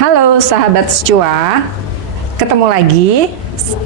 Halo sahabat Secua, ketemu lagi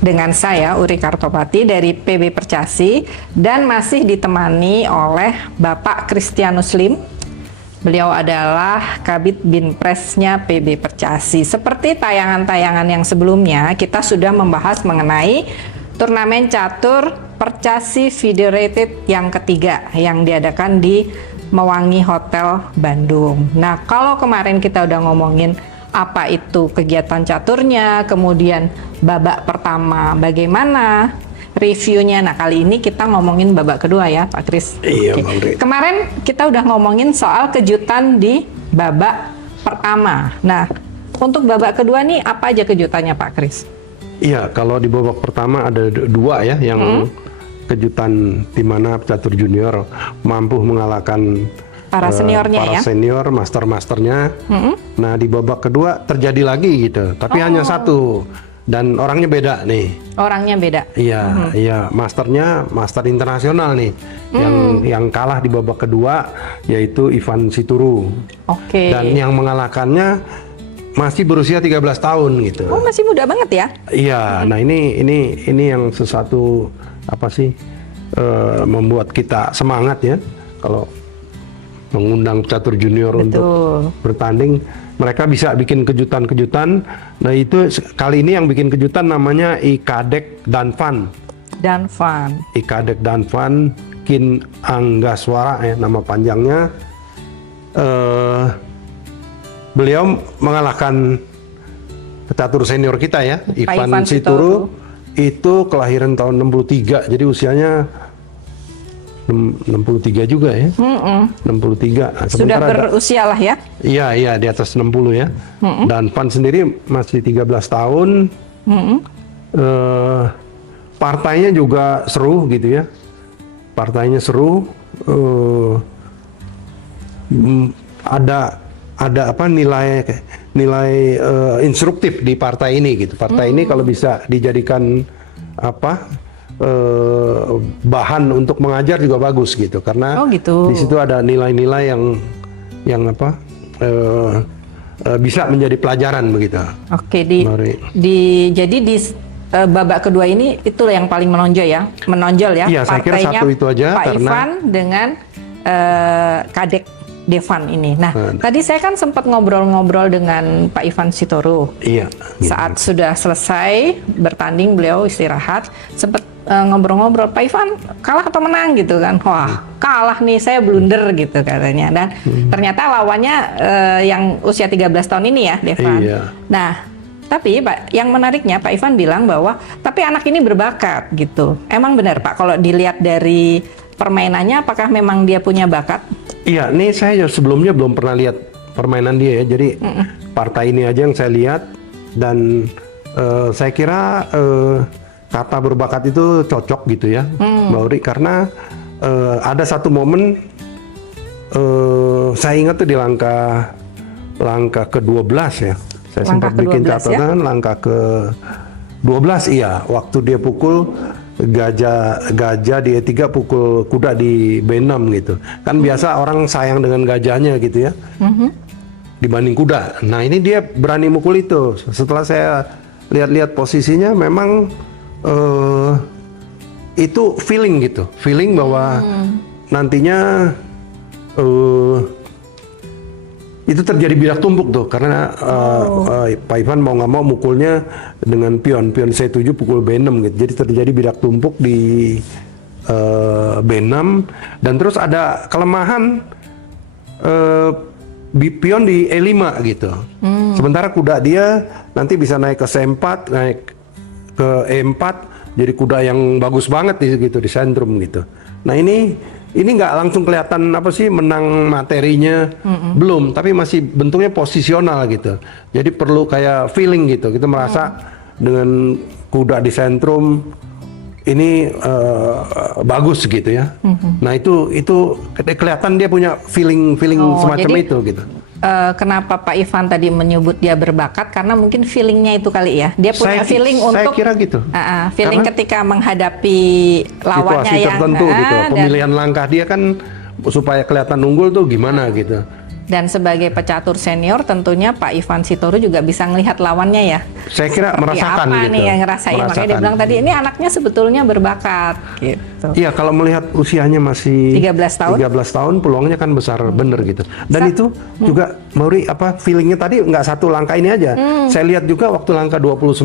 dengan saya Uri Kartopati dari PB Percasi dan masih ditemani oleh Bapak Kristianus Lim. Beliau adalah Kabid Binpresnya PB Percasi. Seperti tayangan-tayangan yang sebelumnya, kita sudah membahas mengenai turnamen catur Percasi Federated yang ketiga yang diadakan di Mewangi Hotel Bandung. Nah, kalau kemarin kita udah ngomongin apa itu kegiatan caturnya, kemudian babak pertama bagaimana reviewnya. Nah, kali ini kita ngomongin babak kedua ya, Pak Kris. Iya, Oke. Bang Ri. Kemarin kita udah ngomongin soal kejutan di babak pertama. Nah, untuk babak kedua nih apa aja kejutannya, Pak Kris? Iya, kalau di babak pertama ada dua ya yang kejutan di mana catur junior mampu mengalahkan Para seniornya para ya? senior, masternya. Nah, di babak kedua terjadi lagi gitu, tapi hanya satu dan orangnya beda nih. Orangnya beda. Iya, iya, master internasional nih. Yang kalah di babak kedua yaitu Ivan Situru. Oke. Dan yang mengalahkannya masih berusia 13 tahun gitu. Oh, masih muda banget ya? Iya, nah ini yang sesuatu apa sih membuat kita semangat ya kalau mengundang catur junior untuk bertanding. Mereka bisa bikin kejutan-kejutan. Nah, itu kali ini yang bikin kejutan namanya Ikadek Danvan. Danvan. Ikadek Danvan Kin Anggaswara ya nama panjangnya. Beliau mengalahkan catur senior kita ya, Ivan Situru. Itu kelahiran tahun 63, jadi usianya 63 juga ya. 63. Nah, Sudah berusia lah ya? Iya, di atas 60 ya. Dan Van sendiri masih 13 tahun. Partainya juga seru gitu ya. Partainya seru. Ada apa nilai instruktif di partai ini gitu. Partai ini kalau bisa dijadikan apa bahan untuk mengajar juga bagus gitu, karena di situ ada nilai-nilai yang apa bisa menjadi pelajaran begitu. Oke, jadi di babak kedua ini itu yang paling menonjol ya. Iya, saya kira satu itu aja Pak karena Ivan dengan Kadek Devan ini. Nah, tadi saya kan sempat ngobrol-ngobrol dengan Pak Ivan Situru. Iya. Saat sudah selesai bertanding, beliau istirahat, sempat ngobrol-ngobrol, Pak Ivan kalah atau menang gitu kan? Wah, kalah nih, saya blunder gitu katanya. Dan ternyata lawannya yang usia 13 tahun ini ya, Devan. Iya. Nah, tapi Pak, yang menariknya Pak Ivan bilang bahwa tapi anak ini berbakat gitu. Emang benar Pak, kalau dilihat dari permainannya, apakah memang dia punya bakat? Iya, nih saya sebelumnya belum pernah lihat permainan dia ya. Jadi partai ini aja yang saya lihat dan saya kira kata berbakat itu cocok gitu ya, Mbak Uri, karena ada satu momen saya ingat tuh di langkah ke-12 ya. Saya sempat bikin catatan langkah ke-12 iya, waktu dia pukul gajah di E3 pukul kuda di B6 gitu. Kan biasa orang sayang dengan gajahnya gitu ya. Dibanding kuda. Nah, ini dia berani mukul itu. Setelah saya lihat-lihat posisinya memang itu feeling gitu. Feeling bahwa nantinya itu terjadi bidak tumpuk tuh, karena Pak Ivan mau nggak mau mukulnya dengan pion C7 pukul B6 gitu. Jadi terjadi bidak tumpuk di B6 dan terus ada kelemahan pion di E5 gitu. Sementara kuda dia nanti bisa naik ke C4, naik ke E4, jadi kuda yang bagus banget gitu di sentrum gitu. Nah, ini nggak langsung kelihatan apa sih menang materinya, belum, tapi masih bentuknya posisional gitu. Jadi perlu kayak feeling gitu. Kita merasa dengan kuda di sentrum ini bagus gitu ya. Nah, itu kelihatan dia punya feeling semacam itu gitu. Kenapa Pak Ivan tadi menyebut dia berbakat, karena mungkin feelingnya itu kali ya, dia punya feeling untuk saya kira gitu. Feeling karena ketika menghadapi lawannya situasi yang tertentu gitu. Pemilihan langkah dia kan supaya kelihatan unggul tuh gimana gitu. Dan sebagai pecatur senior tentunya Pak Ivan Sitoru juga bisa melihat lawannya ya. Saya kira Seperti merasakan apa gitu. nih yang ngerasain. Makanya dia Merasakan. bilang tadi ini anaknya sebetulnya berbakat gitu. Iya, kalau melihat usianya masih 13 tahun. 13 tahun peluangnya kan besar bener gitu. Dan itu juga Mauri feelingnya tadi nggak satu langkah ini aja. Saya lihat juga waktu langkah 29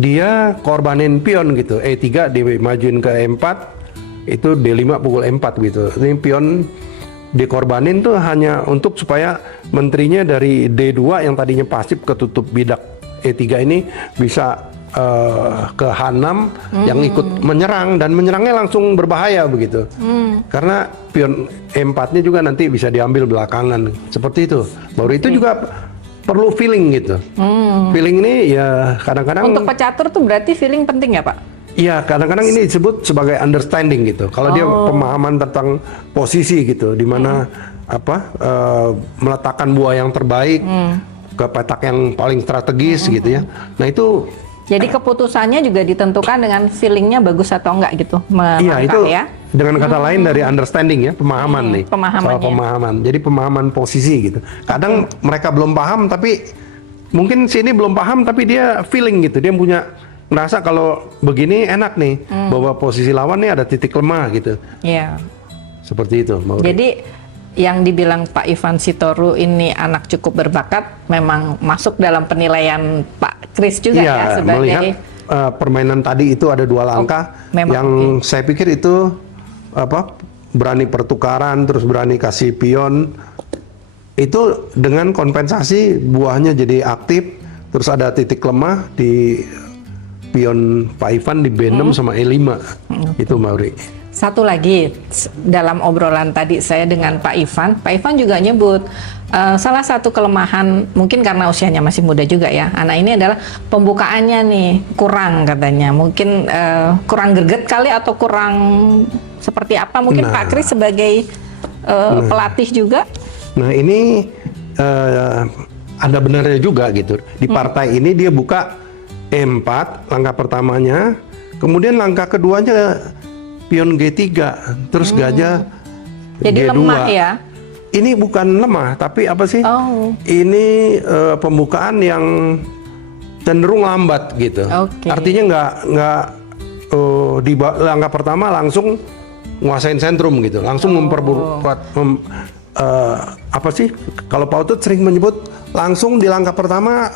dia korbanin pion gitu. E3 dimajuin ke E4 itu D5 pukul E4 gitu. Ini pion dikorbanin tuh hanya untuk supaya menterinya dari D2 yang tadinya pasif ketutup bidak E3 ini bisa ke H6 yang ikut menyerang, dan menyerangnya langsung berbahaya begitu. Karena pion E4-nya juga nanti bisa diambil belakangan. Seperti itu. Baru itu juga perlu feeling gitu. Feeling ini ya kadang-kadang Untuk pecatur tuh berarti feeling penting ya Pak? iya, kadang-kadang ini disebut sebagai understanding gitu. Kalau dia pemahaman tentang posisi gitu, di mana meletakkan buah yang terbaik ke petak yang paling strategis gitu ya. Nah itu Jadi keputusannya juga ditentukan dengan feelingnya bagus atau enggak gitu. iya itu Ya. dengan kata lain dari understanding ya, pemahaman nih. Pemahamannya. Soal pemahaman. Jadi pemahaman posisi gitu. Kadang mereka belum paham tapi mungkin sini belum paham tapi dia feeling gitu. Dia punya merasa kalau begini enak nih, bahwa posisi lawan nih ada titik lemah gitu. Iya. Seperti itu. Mauri. Jadi yang dibilang Pak Ivan Sitoru ini anak cukup berbakat memang masuk dalam penilaian Pak Kris juga iya, ya sebagai melihat permainan tadi itu ada 2 langkah memang, yang saya pikir itu berani pertukaran terus berani kasih pion itu dengan kompensasi buahnya jadi aktif, terus ada titik lemah di pion Pak Ivan di B6 sama E5 itu Mauri. Satu lagi dalam obrolan tadi saya dengan Pak Ivan juga nyebut salah satu kelemahan mungkin karena usianya masih muda juga ya, anak ini adalah pembukaannya nih kurang katanya, mungkin kurang greget kali atau kurang seperti apa mungkin Pak Kris sebagai pelatih juga. Nah ini ada benarnya juga gitu, di partai ini dia buka E4 langkah pertamanya, kemudian langkah keduanya pion G3, terus gajah Jadi G2. lemah ya? Ini bukan lemah, tapi apa sih? Oh. Ini pembukaan yang cenderung lambat gitu. Oke. Artinya nggak di langkah pertama langsung nguasain sentrum gitu, langsung memperbuat apa sih? Kalau Pak Utut sering menyebut langsung di langkah pertama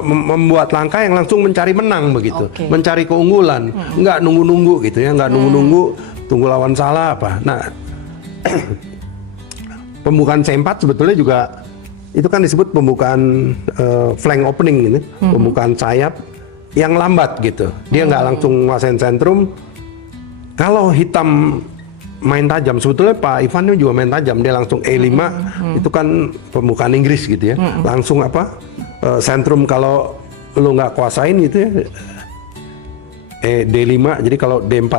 membuat langkah yang langsung mencari menang begitu, mencari keunggulan, nggak nunggu-nunggu gitu ya, nggak nunggu-nunggu tunggu lawan salah apa. Nah, pembukaan C4 sebetulnya juga itu kan disebut pembukaan flank opening gitu, pembukaan sayap yang lambat gitu. Dia nggak langsung nguasain sentrum. Kalau hitam main tajam, sebetulnya Pak Ivan juga main tajam, dia langsung E5 itu kan pembukaan Inggris gitu ya, langsung sentrum kalau lu nggak kuasain gitu ya, D5, jadi kalau D4,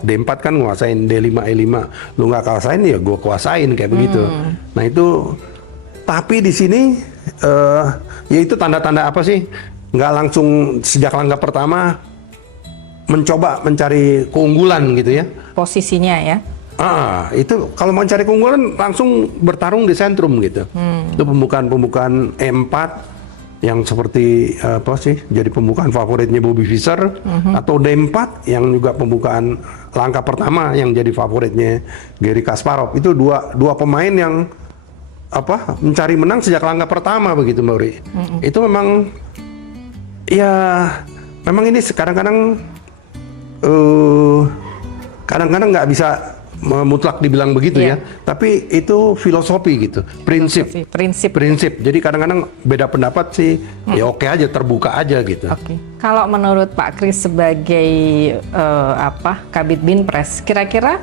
D4 kan nguasain D5, E5, lu nggak kuasain ya gue kuasain kayak begitu. Nah itu, tapi di sini ya itu tanda-tanda apa sih? Nggak langsung sejak langkah pertama mencoba mencari keunggulan gitu ya. Posisinya ya. Itu kalau mau cari keunggulan langsung bertarung di sentrum gitu. Itu pembukaan E4 yang seperti apa sih? Jadi pembukaan favoritnya Bobby Fischer, atau D4 yang juga pembukaan langkah pertama yang jadi favoritnya Garry Kasparov. Itu dua pemain yang mencari menang sejak langkah pertama begitu, Mauri. Itu memang ya memang ini kadang-kadang nggak bisa mutlak dibilang begitu ya, tapi itu filosofi gitu, prinsip. Jadi kadang-kadang beda pendapat sih, ya oke aja, terbuka aja gitu. Kalau menurut Pak Kris sebagai Kabid Binpres, kira-kira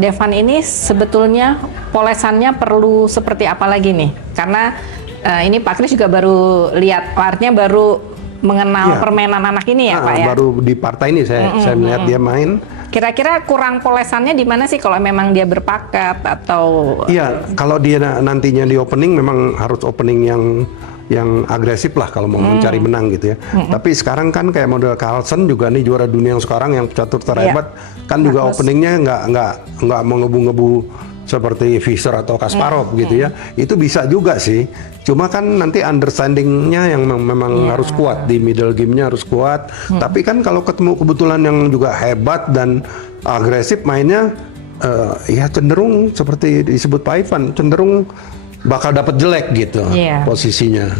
Devan ini sebetulnya polesannya perlu seperti apa lagi nih? Karena ini Pak Kris juga baru lihat, artinya baru mengenal permainan anak ini ya Pak ya? Baru di partai ini saya melihat dia main. Kira-kira kurang polesannya di mana sih kalau memang dia berpakat atau? Iya, kalau dia nantinya di opening memang harus opening yang agresif lah kalau mau mencari menang gitu ya. Tapi sekarang kan kayak model Carlsen juga nih juara dunia yang sekarang yang catur terhebat kan juga openingnya nggak menggebu-gebu seperti Fischer atau Kasparov gitu ya, itu bisa juga sih. Cuma kan nanti understandingnya yang memang harus kuat, di middle game-nya harus kuat. Tapi kan kalau ketemu kebetulan yang juga hebat dan agresif mainnya, ya cenderung seperti disebut Pak Ivan, cenderung bakal dapat jelek gitu posisinya.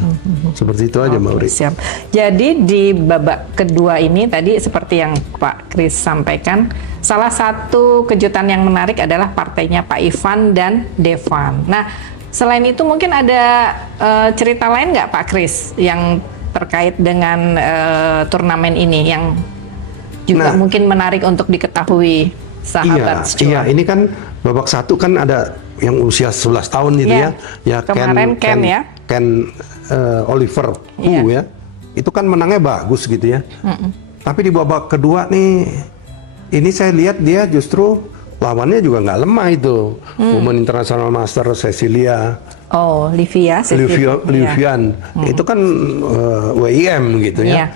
Seperti itu aja Mbak Uri. Siap. Jadi di babak kedua ini tadi seperti yang Pak Kris sampaikan, salah satu kejutan yang menarik adalah partainya Pak Ivan dan Devan. Nah, selain itu mungkin ada cerita lain nggak Pak Kris yang terkait dengan turnamen ini yang juga mungkin menarik untuk diketahui sahabat Stua? Iya, ini kan babak satu kan ada yang usia 11 tahun gitu ya. Ya kemarin Ken Oliver ya. Itu kan menangnya bagus gitu ya. Tapi di babak kedua nih, ini saya lihat dia justru lawannya juga nggak lemah itu. Women International Master Cecilia. Oh, Livian. Itu kan WIM gitu ya.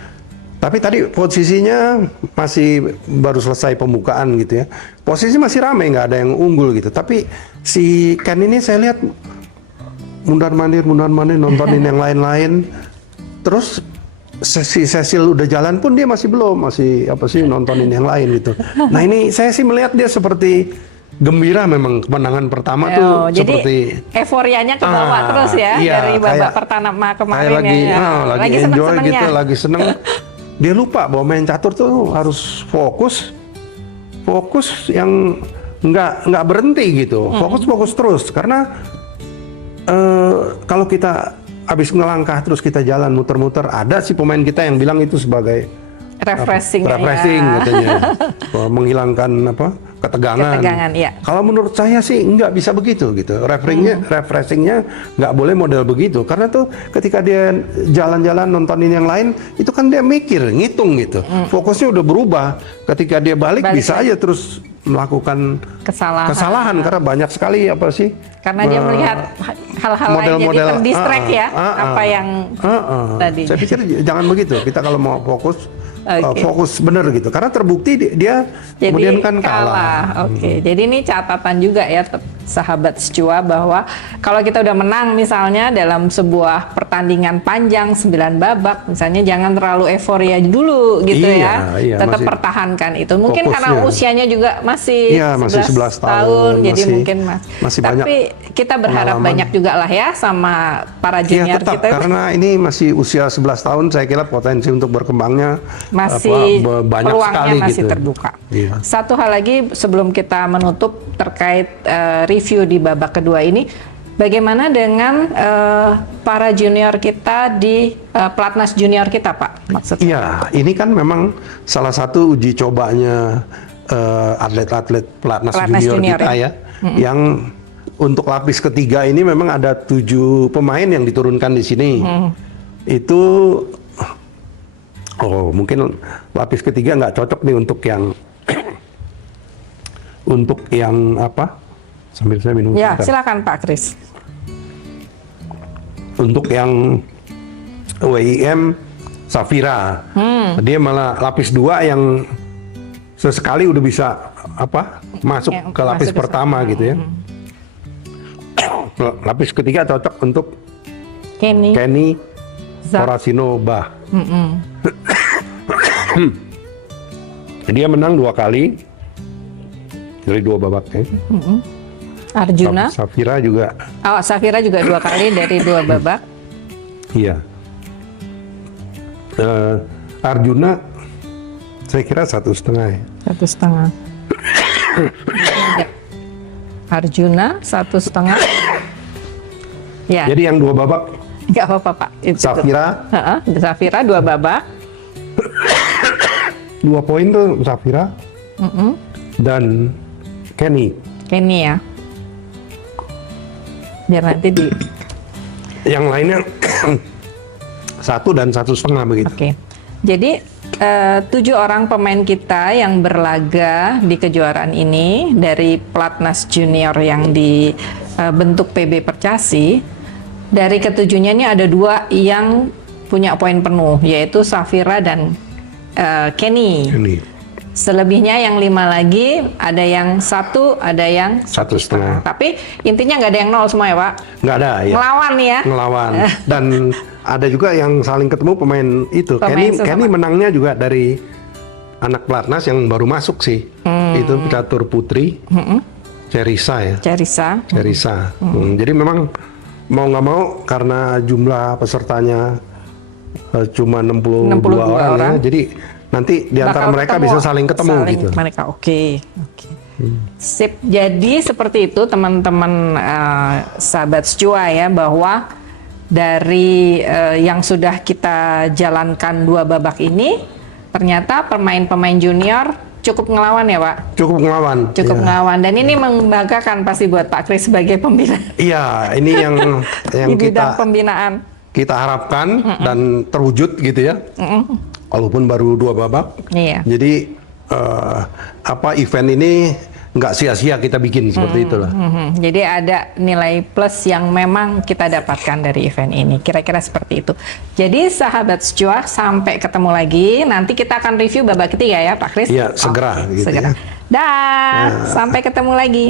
Tapi tadi posisinya masih baru selesai pembukaan gitu ya. Posisi masih ramai, nggak ada yang unggul gitu. Tapi si Ken ini saya lihat mundar-mandir nontonin yang lain-lain. Terus si Cecil udah jalan pun dia masih nontonin yang lain gitu. Nah ini saya sih melihat dia seperti gembira memang kemenangan pertama tuh jadi seperti euforianya ke bawah terus ya dari babak pertama kemarin lagi enjoy gitu, lagi seneng. Dia lupa bahwa main catur tuh harus fokus yang nggak berhenti gitu, fokus terus karena kalau kita habis ngelangkah terus kita jalan muter-muter, ada sih pemain kita yang bilang itu sebagai refreshing katanya, menghilangkan ketegangan. Kalau menurut saya sih nggak bisa begitu gitu. Refreshingnya nggak boleh model begitu. Karena tuh ketika dia jalan-jalan nontonin yang lain, itu kan dia mikir, ngitung gitu. Fokusnya udah berubah. Ketika dia balik bisa aja terus melakukan kesalahan karena banyak sekali karena dia melihat hal-hal lain jadi terdistract yang tadi. Saya pikir jangan begitu. Kita kalau mau fokus bener gitu karena terbukti dia kemudian kan kalah. Jadi ini catatan juga ya sahabat Stua bahwa kalau kita udah menang misalnya dalam sebuah pertandingan panjang 9 babak misalnya, jangan terlalu euforia dulu gitu tetap pertahankan itu. Mungkin fokusnya, karena usianya juga masih 11 tahun jadi mungkin masih tapi banyak kita berharap banyak juga lah ya sama para junior tetap, kita karena ini masih usia 11 tahun, saya kira potensi untuk berkembangnya masih banyak peluangnya sekali masih gitu. terbuka. Satu hal lagi sebelum kita menutup terkait review di babak kedua ini, bagaimana dengan para junior kita di Pelatnas junior kita Pak? Maksudnya? Iya, ini kan memang salah satu uji cobanya atlet-atlet Pelatnas junior kita ya. Yang untuk lapis ketiga ini memang ada 7 pemain yang diturunkan di sini. Itu mungkin lapis ketiga nggak cocok nih untuk yang sambil saya minum. Ya, silakan Pak Kris. Untuk yang WIM Safira, dia malah lapis 2 yang sesekali udah bisa masuk ke lapis pertama gitu ya. Lapis ketiga cocok untuk Kenny Forasino Bah. Dia menang 2 kali dari 2 babak ya. Arjuna. Safira juga. Safira juga 2 kali dari 2 babak. Iya. Arjuna saya kira 1,5 ya. 1,5. Arjuna 1,5. Ya. Jadi yang 2 babak. Nggak apa-apa Pak. Safira 2 babak. 2 poin tuh Safira. Dan Kenny ya. Biar nanti yang lainnya 1 dan 1,5 begitu. Jadi 7 orang pemain kita yang berlaga di kejuaraan ini dari Pelatnas Junior yang dibentuk PB Percasi. Dari ketujuhnya ini ada 2 yang punya poin penuh, yaitu Safira dan Kenny. Selebihnya yang 5 lagi, ada yang 1, ada yang 1,5. Tapi intinya nggak ada yang 0 semua ya Pak? Nggak ada ya. Ngelawan nih ya? Ngelawan. Dan ada juga yang saling ketemu pemain itu. Pemain Kenny menangnya juga dari anak pelatnas yang baru masuk sih. Itu catur putri. Cerisa ya. Cerisa. Jadi memang mau nggak mau karena jumlah pesertanya cuma 62 orang ya. Jadi nanti di antara Bakal mereka ketemu, bisa saling ketemu gitu. Mereka oke. Sip. Jadi seperti itu teman-teman sahabat Secua ya, bahwa dari yang sudah kita jalankan 2 babak ini, ternyata pemain-pemain junior cukup ngelawan ya Pak? Cukup ngelawan. Cukup ya. ngelawan, dan ini membanggakan pasti buat Pak Kris sebagai pembina. Iya, ini yang Di bidang pembinaan. kita harapkan dan terwujud gitu ya. Walaupun baru 2 babak. Iya. Jadi event ini nggak sia-sia kita bikin seperti itulah. Jadi ada nilai plus yang memang kita dapatkan dari event ini. Kira-kira seperti itu. Jadi sahabat Secua, sampai ketemu lagi. Nanti kita akan review babak ketiga ya Pak Kris. Iya, segera gitu segera. ya. Dah, sampai ketemu lagi.